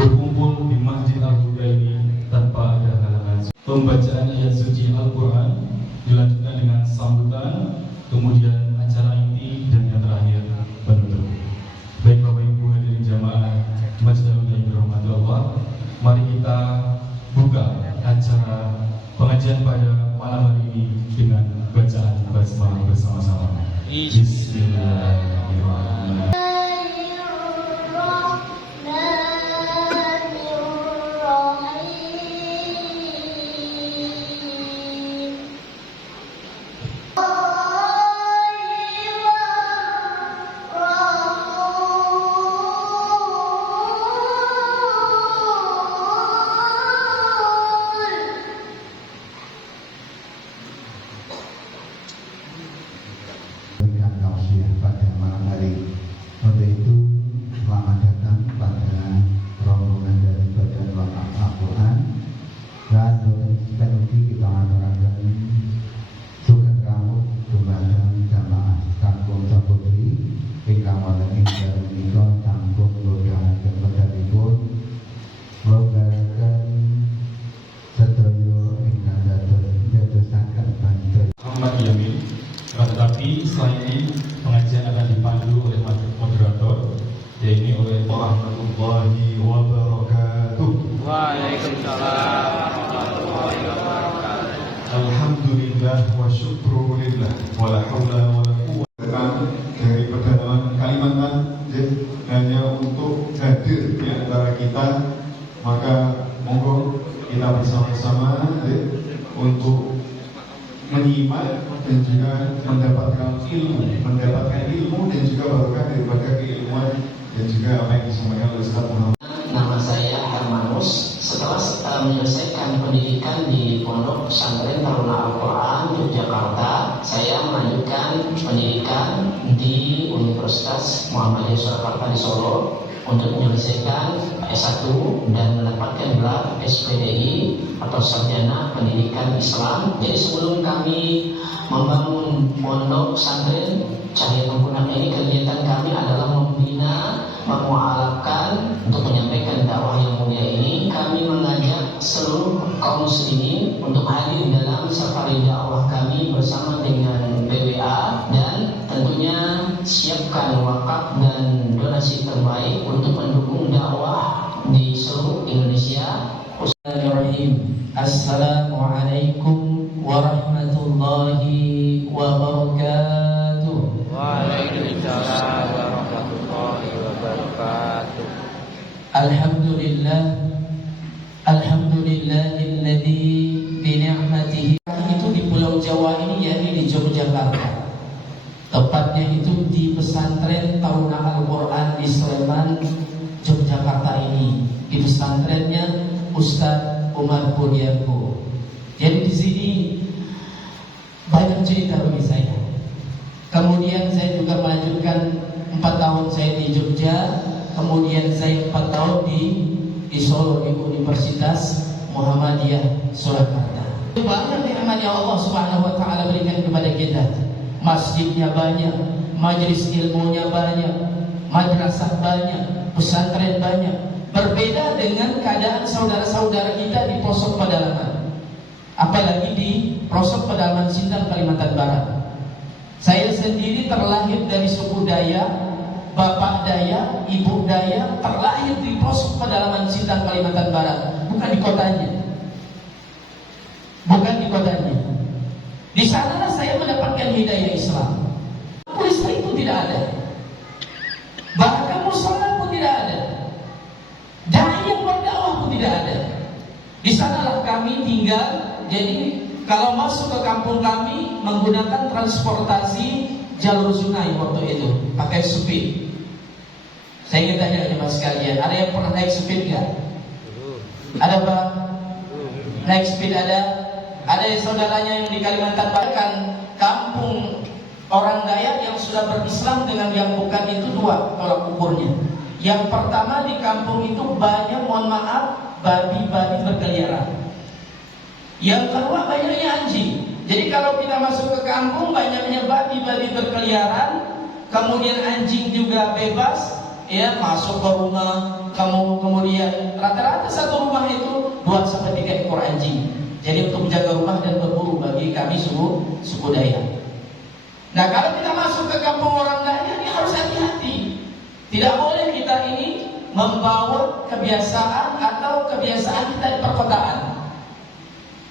berkumpul di Masjid Al-Huda ini tanpa ada halangan. Pembacaan ayat suci Al-Quran dilanjutkan dengan sambutan, kemudian acara inti dan yang terakhir penutup. Baik Bapak Ibu hadirin jamaah Masjid Al-Huda yang dirahmati Allah, mari kita buka acara pengajian pada malam hari ini dengan bacaan basmalah bersama-sama. Bismillahirrahmanirrahim. Pada malam hari, untuk itu selamat datang pada rombongan dari Badan Wakaf Al-Quran dan sekali kita aturaken sugeng rawuh dumateng jamaah kampung Saputri ingkang wonten ing dalu menika sampun nggodhaken medalipun nglonggaraken sedaya ingkang dadosaken bantuan Muhammad Yamin. Tetapi setelah ini pengajian akan dipandu oleh moderator, yaitu oleh warahmatullahi wabarakatuh. Waalaikumsalam warahmatullahi wabarakatuh. Alhamdulillah wa syukrulillah wala haula wala quwwata dari pedalaman Kalimantan hanya untuk hadir di antara kita, maka monggo kita bersama-sama untuk menyimak dan juga mendapatkan ilmu dan juga barokah daripada keilmuan dan juga apa yang disampaikan oleh Ustaz Muhammad. Nama saya Hermanus. Setelah menyelesaikan pendidikan di Pondok Pesantren Taruna Al-Quran Yogyakarta, saya melanjutkan pendidikan di Universitas Muhammadiyah Surakarta di Solo untuk menyelesaikan S1 dan mendapatkan gelar SPDI atau Sarjana Pendidikan Islam. Jadi sebelum kami membangun pondok pesantren Cahaya Penggunaan ini, kegiatan kami adalah membina, memualafkan untuk menyampaikan dakwah yang mulia ini. Kami mengajak seluruh kaum muslimin untuk hadir dalam safari dakwah kami bersama dengan BWA, dan tentunya siapkan wakaf dan donasi terbaik untuk mendukung dakwah di seluruh Indonesia. Bismillahirrahmanirrahim. Assalamualaikum warahmatullahi wabarakatuh. Waalaikumsalam warahmatullahi wabarakatuh. Alhamdulillah, alhamdulillahilladzi bi ni'matihi. Itu di Pulau Jawa ini, yakni di Yogyakarta. Tepatnya itu di pesantren Taruna Al-Quran di Sleman, Yogyakarta ini. Di pesantrennya Ustadz Umar Budiarko. Jadi di sini banyak cerita bagi saya. Kemudian saya juga melanjutkan 4 tahun saya di Jogja. Kemudian saya 4 tahun di Solo di Universitas Muhammadiyah Surakarta. Banyak nikmat yang Allah Subhanahu wa taala berikan kepada kita. Masjidnya banyak, majelis ilmunya banyak, madrasah banyak, pesantren banyak. Berbeda dengan keadaan saudara-saudara kita di pelosok pedalaman, apalagi di pelosok pedalaman Sintang, Kalimantan Barat. Saya sendiri terlahir dari suku Dayak, bapak Dayak, ibu Dayak terlahir di pelosok pedalaman Sintang, Kalimantan Barat, bukan di kotanya. Bukan di kotanya. Di sanalah saya mendapatkan hidayah Islam. Listrik pun tidak ada, bahkan musola pun tidak ada, dai yang berdakwah pun tidak ada. Di sanalah kami tinggal. Jadi kalau masuk ke kampung kami menggunakan transportasi jalur sungai waktu itu, pakai speed. Saya ingin tanya sama sekalian, ada yang pernah naik speed nggak? Ada Pak? Naik speed ada? Ada yang saudaranya yang di Kalimantan Barat, kan kampung orang Dayak yang sudah berislam dengan yang bukan itu dua tolak ukurnya. Yang pertama, di kampung itu banyak, mohon maaf, babi-babi berkeliaran. Yang kedua, banyaknya anjing. Jadi kalau kita masuk ke kampung, banyaknya babi-babi berkeliaran, kemudian anjing juga bebas, ya, masuk ke rumah. Kemudian rata-rata satu rumah itu 2-3 ekor anjing. Jadi untuk menjaga rumah dan berburu bagi kami suku Dayak. Nah, kalau kita masuk ke kampung orang Dayak, ini harus hati-hati. Tidak boleh kita ini membawa kebiasaan atau kebiasaan kita di perkotaan.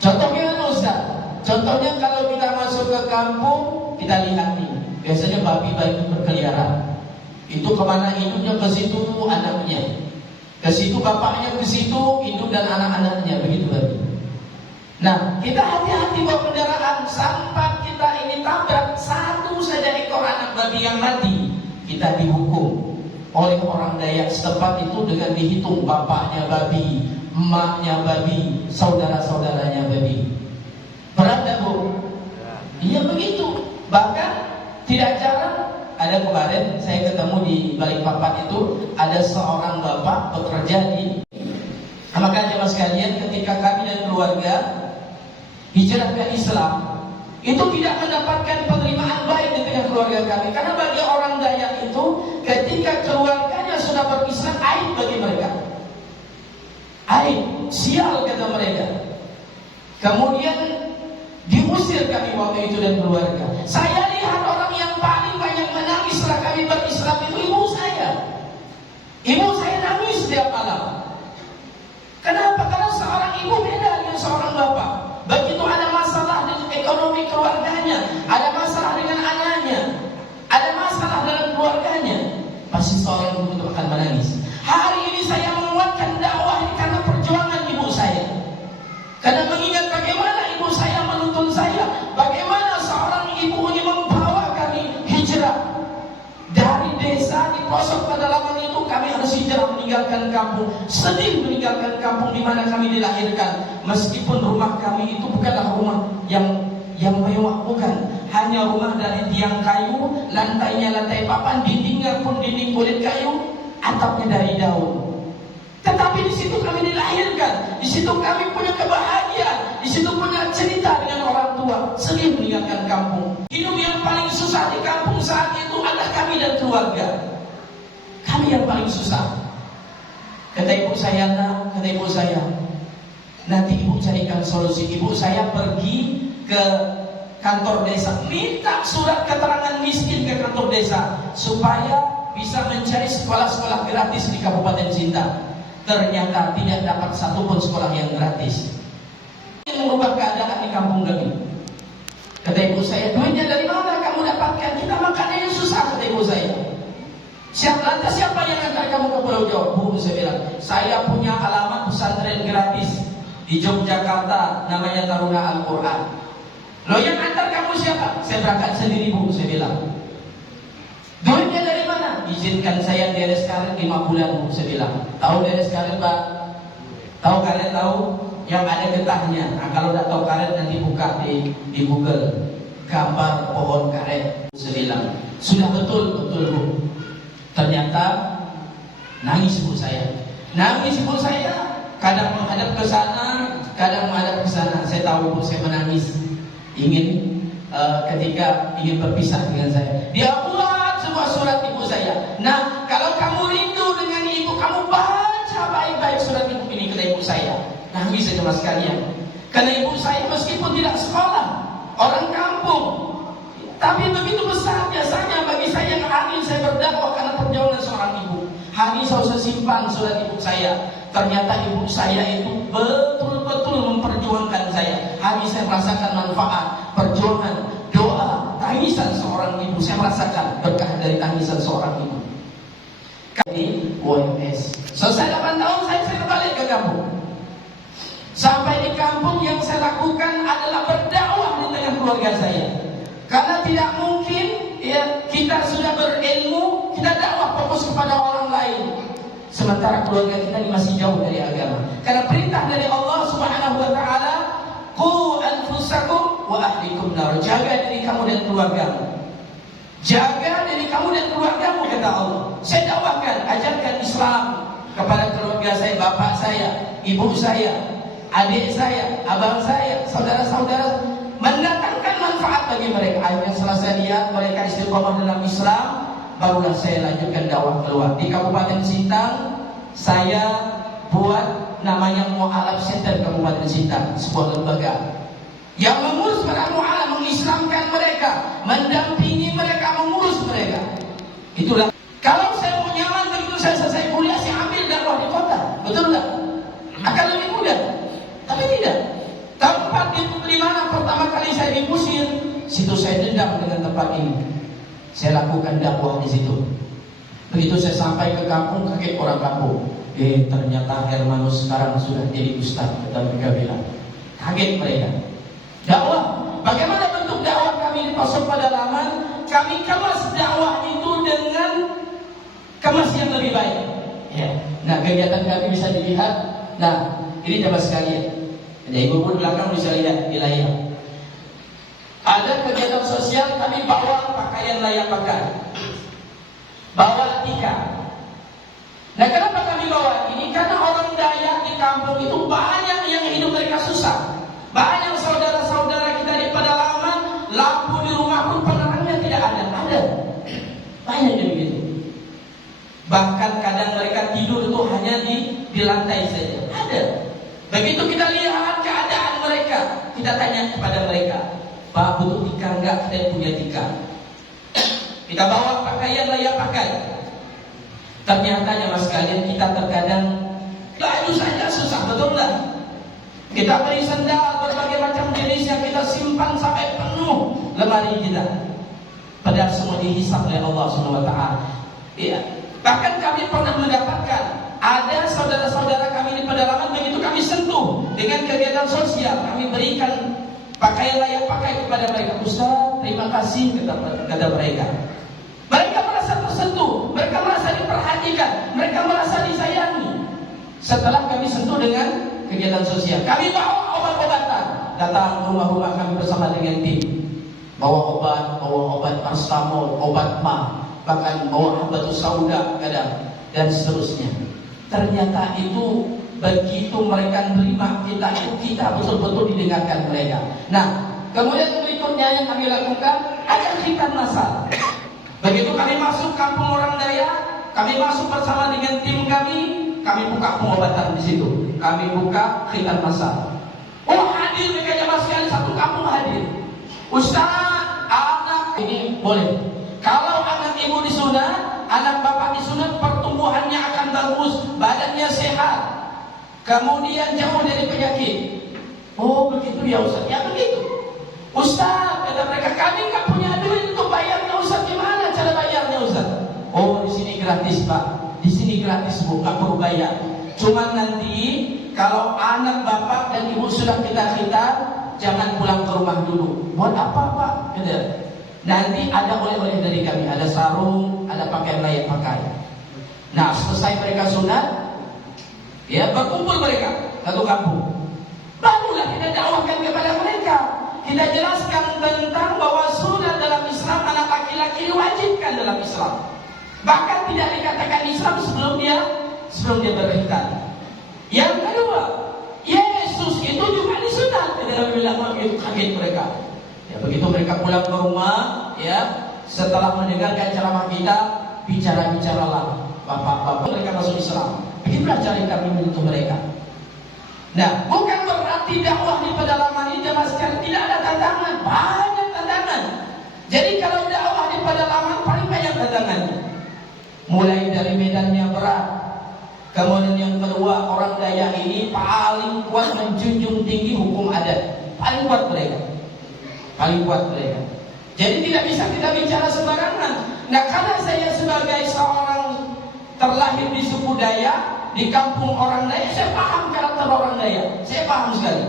Contohnya Ustaz, contohnya kalau kita masuk ke kampung, kita lihat nih, biasanya babi-babi berkeliaran. Itu kemana induknya, ke situ anaknya, ke situ bapaknya, ke situ induk dan anak-anaknya, begitu babi. Nah, kita hati-hati bawa kendaraan, sampai kita ini tabrak satu saja ekor anak babi yang mati, kita dihukum oleh orang Dayak setempat itu dengan dihitung bapaknya babi, emaknya babi, saudara-saudaranya babi. Berat tak Bu? Iya begitu. Bahkan tidak jarang ada kemarin saya ketemu di Balikpapan itu ada seorang bapak bekerja di. Maka jemaah sekalian, ketika kami dan keluarga hijrah ke Islam, itu tidak mendapatkan penerimaan baik di tengah keluarga kami. Karena bagi orang Dayak itu, ketika keluarganya sudah berislam, aib bagi mereka. Aib, sial kata mereka. Kemudian diusir kami waktu itu dan keluarga. Saya lihat orang yang paling banyak menangis setelah kami berislam itu ibu saya. Ibu saya nangis setiap malam. Kenapa? Karena seorang ibu beda dengan seorang bapak. Begitu ada masalah dengan ekonomi keluarganya, ada masalah dengan anaknya, ada masalah dalam keluarganya, pasti seorang ibu itu akan menangis. Hari ini saya menguatkan dakwah ini karena perjuangan ibu saya. Karena mengingat bagaimana ibu saya menuntun saya, bagaimana seorang ibu ini membawa kami hijrah dari desa di pelosok pedalaman itu. Kami harus hijrah meninggalkan kampung, sedih meninggalkan kampung di mana kami dilahirkan. Meskipun rumah kami itu bukanlah rumah yang mewah, bukan, hanya rumah dari tiang kayu, lantainya lantai papan, dindingnya pun dinding kulit kayu, atapnya dari daun. Tetapi di situ kami dilahirkan, di situ kami punya kebahagiaan, di situ punya cerita dengan orang tua. Sedih meninggalkan kampung. Hidup yang paling susah di kampung saat itu adalah kami dan keluarga. Kami yang paling susah. Kata ibu saya, nak, kata ibu saya, nanti ibu carikan solusi. Ibu saya pergi ke kantor desa, minta surat keterangan miskin ke kantor desa supaya bisa mencari sekolah-sekolah gratis di Kabupaten Sintang. Ternyata tidak dapat satupun sekolah yang gratis. Yang mengubah keadaan di kampung kami. Kata ibu saya, duitnya dari mana kamu dapatkan? Kita makannya yang susah, kata ibu saya. Lantas siapa yang antar kamu ke Pulau Jawa? Bu, saya bilang, saya punya alamat pesantren gratis di Yogyakarta, namanya Taruna Al-Quran. Loh, yang antar kamu siapa? Saya berangkat sendiri, Bu, saya bilang. Duitnya dari mana? Izinkan saya deres karet 5 bulan, Bu, saya bilang. Tahu deres karet, Pak? Tahu karet, tahu? Yang ada getahnya. Nah, kalau tidak tahu karet, nanti buka di Google gambar pohon karet. Saya bilang, sudah betul, Bu. Ternyata nangis ibu saya. Nangis ibu saya, kadang menghadap ke sana, kadang menghadap ke sana. Saya tahu ibu saya menangis, ketika ingin berpisah dengan saya. Dia buat sebuah surat ibu saya. Nah, kalau kamu rindu dengan ibu, kamu baca baik-baik surat ibu ini, kata ibu saya. Nangis saja mas sekalian. Karena ibu saya meskipun tidak sekolah, orang kampung, tapi begitu besar jasanya bagi saya yang ingin saya berdakwah karena perjuangan Hari saya simpan surat ibu saya. Ternyata ibu saya itu betul-betul memperjuangkan saya. Hari saya merasakan manfaat, perjuangan, doa, tangisan seorang ibu. Saya merasakan berkah dari tangisan seorang ibu. Kali UMS. Selesai 8 tahun saya balik ke kampung. Sampai di kampung yang saya lakukan adalah berdakwah di tengah keluarga saya. Karena tidak mungkin ya kita sudah berilmu, kita dakwah fokus kepada orang lain. Sementara keluarga kita ini masih jauh dari agama. Karena perintah dari Allah Subhanahu wa taala, qu anfusakum wa ahlikum nar. Jaga diri kamu dan keluargamu. Jaga diri kamu dan keluargamu, kata Allah. Saya dakwahkan, ajarkan Islam kepada keluarga saya, bapak saya, ibu saya, adik saya, abang saya, saudara-saudara, mendatangkan manfaat bagi mereka. Akhirnya setelah saya lihat mereka istiqomah dalam Islam, barulah saya lanjutkan dakwah keluar. Di Kabupaten Sintang, saya buat namanya Mu'alaf Center Kabupaten Sintang, sebuah lembaga yang mengurus para mu'alaf, mengislamkan mereka, mendampingi mereka, mengurus mereka. Itulah. Kalau saya mau nyaman begitu saya selesai kuliah, saya ambil dakwah di kota, betul nggak? Akan lebih mudah. Tapi tidak. Tempat di mana pertama kali saya diusir, situ saya dendam dengan tempat ini. Saya lakukan dakwah di situ. Begitu saya sampai ke kampung, kaget orang kampung. Ternyata Hermanus sekarang sudah jadi ustaz, kata mereka bilang. Kaget mereka. Dakwah. Bagaimana bentuk dakwah kami di Pasok Pedalaman? Kami kemas dakwah itu dengan kemas yang lebih baik. Ya. Nah, kegiatan kami bisa dilihat. Nah, ini coba sekalian. Ada ibu pun belakang bisa lihat di layar. Ada kegiatan sosial, kami bawa pakaian layak pakai, bawa tikar. Nah, kenapa kami bawa ini? Karena orang Dayak di kampung itu banyak yang hidup mereka susah. Banyak saudara-saudara kita di pedalaman, lampu di rumah pun penerangnya tidak ada. Ada. Banyak yang begitu. Bahkan kadang mereka tidur itu hanya di lantai saja. Ada. Begitu kita lihat keadaan mereka, kita tanya kepada mereka, Pak, butuh tikar enggak? Kita punya tikar. Kita bawa pakaian layak pakai. Ternyata ya mas kalian, kita terkadang baju saja susah, betul enggak? Kita beri sendal berbagai macam jenisnya, kita simpan sampai penuh lemari kita. Padahal semua dihisap oleh Allah Subhanahu wa taala. Iya. Bahkan kami pernah mendapatkan ada saudara-saudara kami di pedalaman, begitu kami sentuh dengan kegiatan sosial, kami berikan pakaian layak pakai kepada mereka. Ustaz, terima kasih, kata mereka. Mereka merasa tersentuh, mereka merasa diperhatikan, mereka merasa disayangi. Setelah kami sentuh dengan kegiatan sosial, kami bawa obat-obatan, datang ke rumah-rumah kami bersama dengan tim, bawa obat paracetamol, obat mah, bahkan bawa habatus sauda kadang, dan seterusnya. Ternyata itu begitu mereka menerima kita betul-betul didengarkan mereka. Nah, kemudian berikutnya yang kami lakukan ada khitan masal. Begitu kami masuk kampung orang Dayak, kami masuk bersama dengan tim kami buka pengobatan di situ. Kami buka khitan masal. Oh, hadir mereka jamaah sekali, satu kampung hadir. Ustaz, anak ini boleh. Kalau anak ibu disunat, anak bapak disunat, pertumbuhannya akan bagus, badannya sehat, kemudian jauh dari penyakit. Oh begitu ya Ustaz? Ya begitu. Ustaz, kata mereka, kami nggak punya duit untuk bayarnya Ustaz. Gimana cara bayarnya Ustaz? Oh di sini gratis Pak, di sini gratis Bu, nggak perlu bayar. Cuma nanti kalau anak bapak dan ibu sudah kita khitan, jangan pulang ke rumah dulu. Buat apa Pak? Gitu. Nanti ada oleh-oleh dari kami, ada sarung, ada pakaian layak pakai. Nah selesai mereka sunat, ya berkumpul mereka satu kampung. Barulah kita dakwahkan kepada mereka. Kita jelaskan tentang bahwa sunat dalam Islam, anak laki-laki diwajibkan dalam Islam. Bahkan tidak dikatakan Islam sebelum dia berkhitan. Yang kedua, Yesus itu juga disunat. Dalam bilang begitu, kaget mereka. Ya, begitu mereka pulang ke rumah, ya setelah mendengarkan ceramah kita, bicara-bicaralah bapak-bapak mereka masuk Islam. Begitulah cara kami menyentuh mereka. Nah, bukan berarti dakwah di pedalaman ini jamaah sekalian tidak ada tantangan, banyak tantangan. Jadi kalau dakwah di pedalaman paling banyak tantangannya. mulai dari medannya berat. Kemudian yang kedua, orang Dayak ini paling kuat menjunjung tinggi hukum adat. Paling kuat mereka. Jadi tidak bisa kita bicara sembarangan. Nah, karena saya sebagai seorang terlahir di suku Dayak, di kampung orang Dayak, saya paham karakter orang Dayak. Saya paham sekali.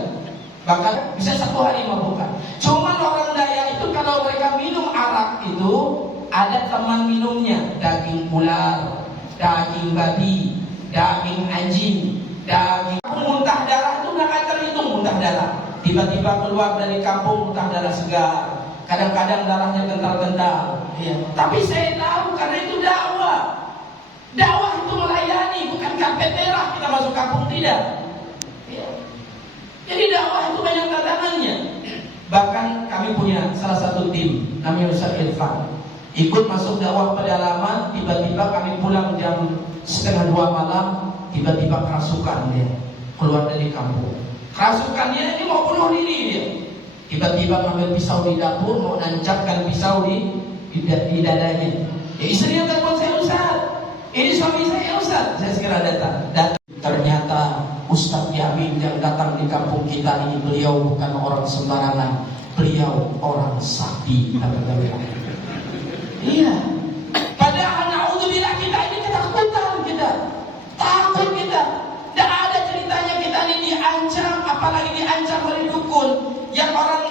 Bahkan bisa 1 hari mabukkan. Cuman orang Dayak itu kalau mereka minum arak itu ada teman minumnya, daging ular, daging babi, daging anjing, daging muntah darah itu nggak akan terhitung muntah darah. Tiba-tiba keluar dari kampung muntah darah segar. Kadang-kadang darahnya kental-kental. Ya. Tapi saya tahu karena itu dakwah. Dakwah itu melayani, bukan karpet merah kita masuk kampung, tidak. Ya. Jadi dakwah itu banyak tantangannya. Bahkan kami punya salah satu tim namanya Ustaz Irfan. Ikut masuk dakwah pedalaman, tiba-tiba kami pulang jam 1:30 malam, tiba-tiba kerasukan dia keluar dari kampung. Kerasukannya ini mau bunuh diri dia. Tiba-tiba ngambil pisau di dapur, mau nancapkan pisau di dadanya. Ya, istrinya telepon saya, Ustaz, ini suami saya, Ustaz. Saya segera datang. Ternyata Ustaz Yamin yang datang di kampung kita ini, beliau bukan orang sembarangan, beliau orang sakti. Iya. Padahal naudzubillah kita ini ketakutan, kita takut, kita tidak ada ceritanya kita ini diancam, apalagi diancam oleh dukun. Yang orang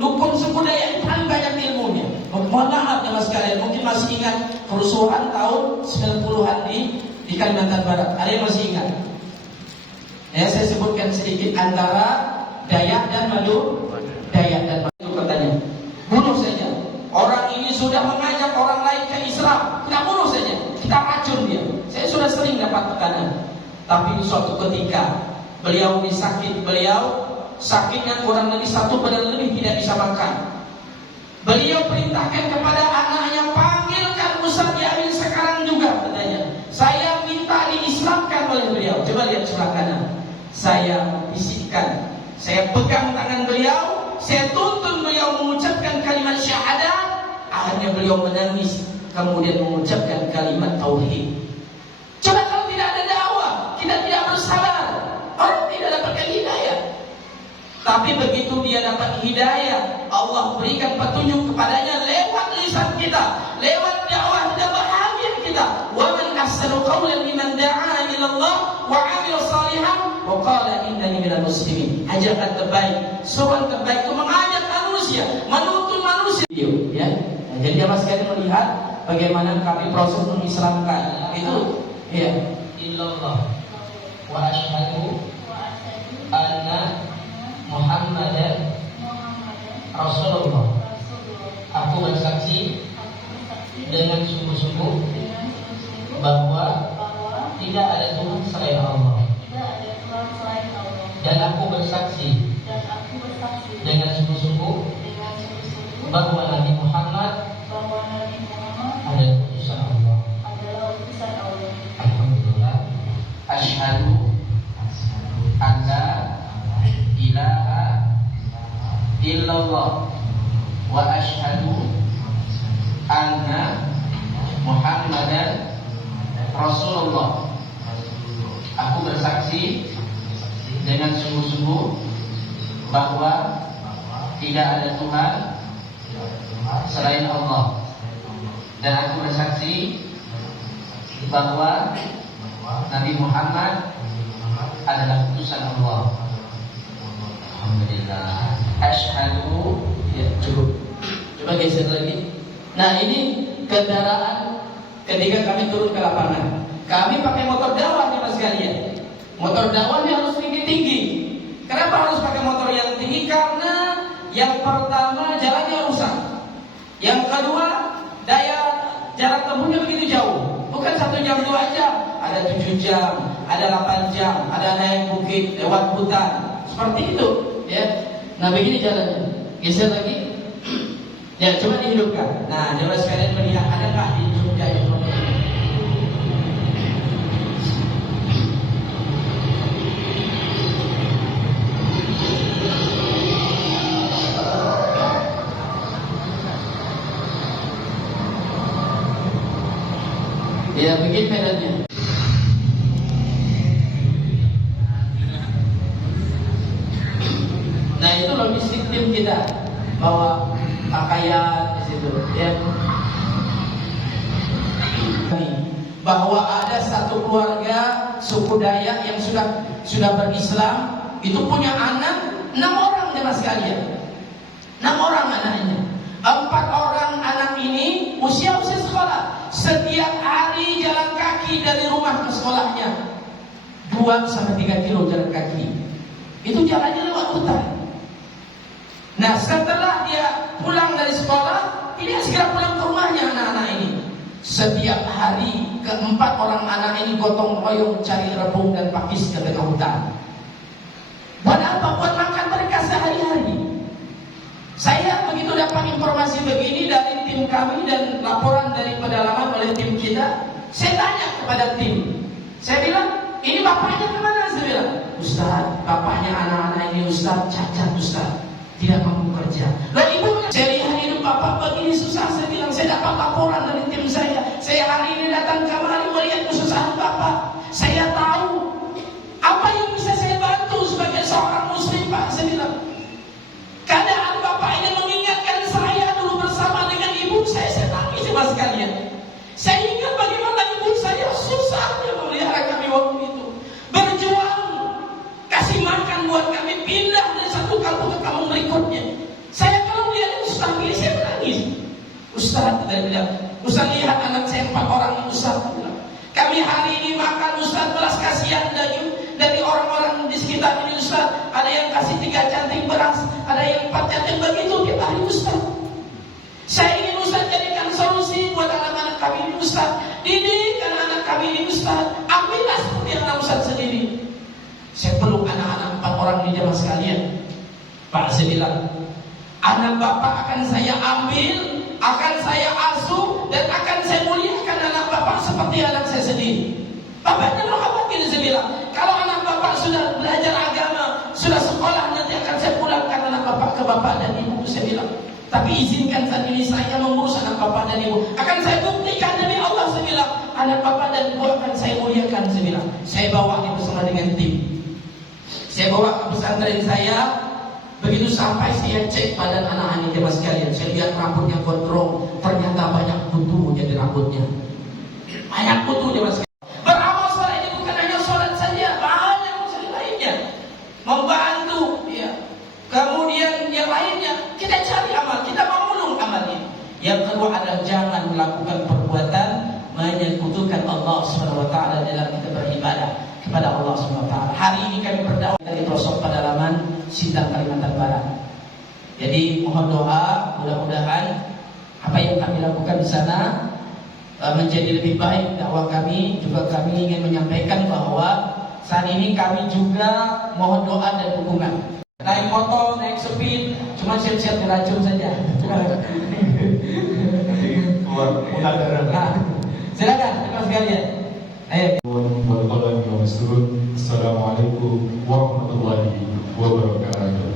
dukun suku Dayak itu paling banyak ilmunya. Mohon maaf ya mas sekalian, mungkin masih ingat kerusuhan tahun 90-an di Kalimantan Barat. Ada yang masih ingat? Ya, saya sebutkan sedikit antara Dayak dan Madu. Dayak dan Madu katanya, bunuh saja. Orang ini sudah mengajak orang lain ke Islam, kita bunuh saja, kita racun dia. Saya sudah sering dapat tekanan. Tapi suatu ketika beliau disakit, sakitnya kurang lebih 1 bulan lebih tidak bisa makan. Beliau perintahkan kepada anaknya, panggilkan Ustaz Yamin sekarang juga, katanya. Saya minta diislamkan oleh beliau. Coba lihat sebelah kanan. Saya bisikkan, saya pegang tangan beliau, saya tuntun beliau mengucapkan kalimat syahadat. Akhirnya beliau menangis, kemudian mengucapkan kalimat tauhid. Coba kalau tidak ada dakwah, kita tidak bersabar, orang tidak dapatkan hidayah. Tapi begitu dia dapat hidayah, Allah berikan petunjuk kepadanya lewat lisan kita, lewat dakwah, dan bahagia kita. Wa man ahsanu qawlan mimman da'a ila Allah wa 'amila shalihan wa qala innani minal muslimin. Ajakan terbaik, seruan terbaik itu mengajak manusia, menuntun manusia. Ya. Nah, jadi jamaah sekalian melihat bagaimana kami proses mengislamkan itu. Ya. Illallah wa asyhadu anna Muhammadan Rasulullah. Aku bersaksi dengan sungguh-sungguh bahwa tidak ada Tuhan selain Allah. Dan aku bersaksi dengan sungguh-sungguh bahwa Nabi Muhammad adalah utusan Allah. Alhamdulillah. Asyhadu anna ilaha illallah wa asyhadu anna Muhammadan Rasulullah. Aku bersaksi dengan sungguh-sungguh bahwa tidak ada Tuhan selain Allah, dan aku bersaksi bahwa Nabi Muhammad adalah utusan Allah. Alhamdulillah. Asyhadu. Ya, cukup. Coba geser lagi. Nah, ini kendaraan ketika kami turun ke lapangan. Kami pakai motor dakwah nih mas sekalian. Motor dakwahnya harus tinggi-tinggi. Kenapa harus pakai motor yang tinggi? Karena yang pertama jalannya rusak. Yang kedua jarak tempuhnya begitu jauh. Bukan 1 jam 2 jam, ada 7 jam, ada 8 jam, ada naik bukit, lewat hutan. Seperti itu, ya. Nah, begini jalannya. Geser lagi. Ya, coba dihidupkan. Nah, jemaah sekalian melihat ada nggak di Jogja yang ya Ini medannya. Nah itu logistik tim kita, bawa pakaian di situ, ya. Bahwa ada satu keluarga suku Dayak yang sudah berislam, itu punya anak 6 orang jemaah sekalian. 6 orang anaknya. 4 orang anak ini usia sekolah. Setiap hari jalan kaki dari rumah ke sekolahnya 2-3 kilo jalan kaki. Itu jalannya lewat hutan. Nah setelah dia pulang dari sekolah, dia segera pulang ke rumahnya anak-anak ini. Setiap hari ke-4 orang anak ini gotong royong cari rebung dan pakis ke tengah hutan. Buat apa? Buat makan mereka sehari-hari. Saya begitu dapat informasi begini dari tim kami dan laporan dari pedalaman oleh tim kita, saya tanya kepada tim. Saya bilang, ini bapaknya kemana? Saya bilang, Ustaz, bapaknya anak-anak ini Ustaz cacat Ustaz, tidak mampu kerja. Loh ibunya, saya lihat hidup bapak begini susah. Saya bilang, saya dapat laporan dari tim saya. Saya hari ini datang kemari melihat kesusahan bapak. Saya tahu apa yang bisa saya bantu sebagai seorang muslim, Pak. Saya bilang, keadaan bapak ini mengingatkan saya dulu bersama dengan ibu saya. Saya tangis mas sekalian. Saya ingat bagaimana ibu saya susahnya memelihara kami waktu itu, berjuang kasih makan buat kami, pindah dari satu kampung ke kampung berikutnya. Saya kalau melihat itu susah ini saya menangis. Ustaz, saya bilang, Ustaz lihat anak saya 4 orang ini Ustaz. Kami hari ini makan Ustaz, belas kasihan dari orang-orang di sekitar ini Ustaz. Ada yang kasih 3 canting beras, ada yang 4 canting begitu tiap hari Ustaz. Saya ingin Ustaz jadikan solusi buat anak-anak kami ini Ustaz. Didik anak-anak kami ini Ustaz. Ambillah seperti anak Ustaz sendiri. Saya peluk anak-anak 4 orang ini jemaah sekalian. Pak, saya bilang, anak bapak akan saya ambil, akan saya asuh, dan akan saya muliakan anak bapak seperti anak saya sendiri. Bapak jangan khawatir, saya bilang, kalau anak bapak sudah belajar agama, sudah sekolah, nanti akan saya pulangkan anak bapak ke bapak dan ibu. Saya bilang, tapi izinkan saat ini saya mengurus anak bapak dan ibu. Akan saya buktikan demi Allah, saya bilang, anak bapak dan ibu akan saya muliakan. Saya bilang, saya bawa ini bersama dengan tim. Saya bawa ke pesantren saya. Begitu sampai saya cek badan anak-anak jemaah sekalian, saya lihat rambutnya gondrong, ternyata banyak kutunya di rambutnya. Banyak kutu jemaah sekalian. Beramal sholat ini bukan hanya sholat saja, banyak usaha lainnya. Membantu, ya. Kemudian yang lainnya, kita cari amal, kita memulung amal ini. Yang kedua adalah jangan melakukan perbuatan menyekutukan Allah SWT dalam kita beribadah kepada Allah SWT. Hari ini kami berdakwah dari pelosok pedalaman Sintang, Kalimantan Barat. Jadi mohon doa, mudah-mudahan apa yang kami lakukan di sana menjadi lebih baik dakwah kami. Juga kami ingin menyampaikan bahwa saat ini kami juga mohon doa dan dukungan. Naik motor, naik speed, cuma siap-siap diracun saja. Keluar muhadarat. Nah, silakan teman sekalian. Ayo. Assalamualaikum warahmatullahi wabarakatuh.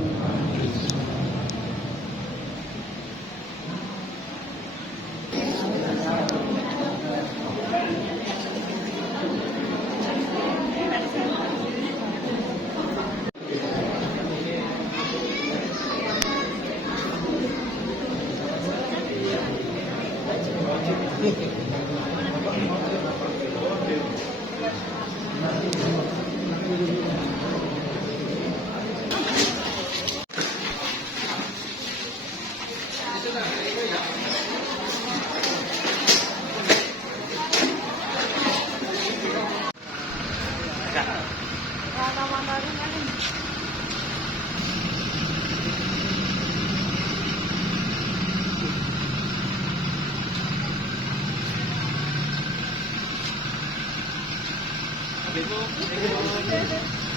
Assalamualaikum.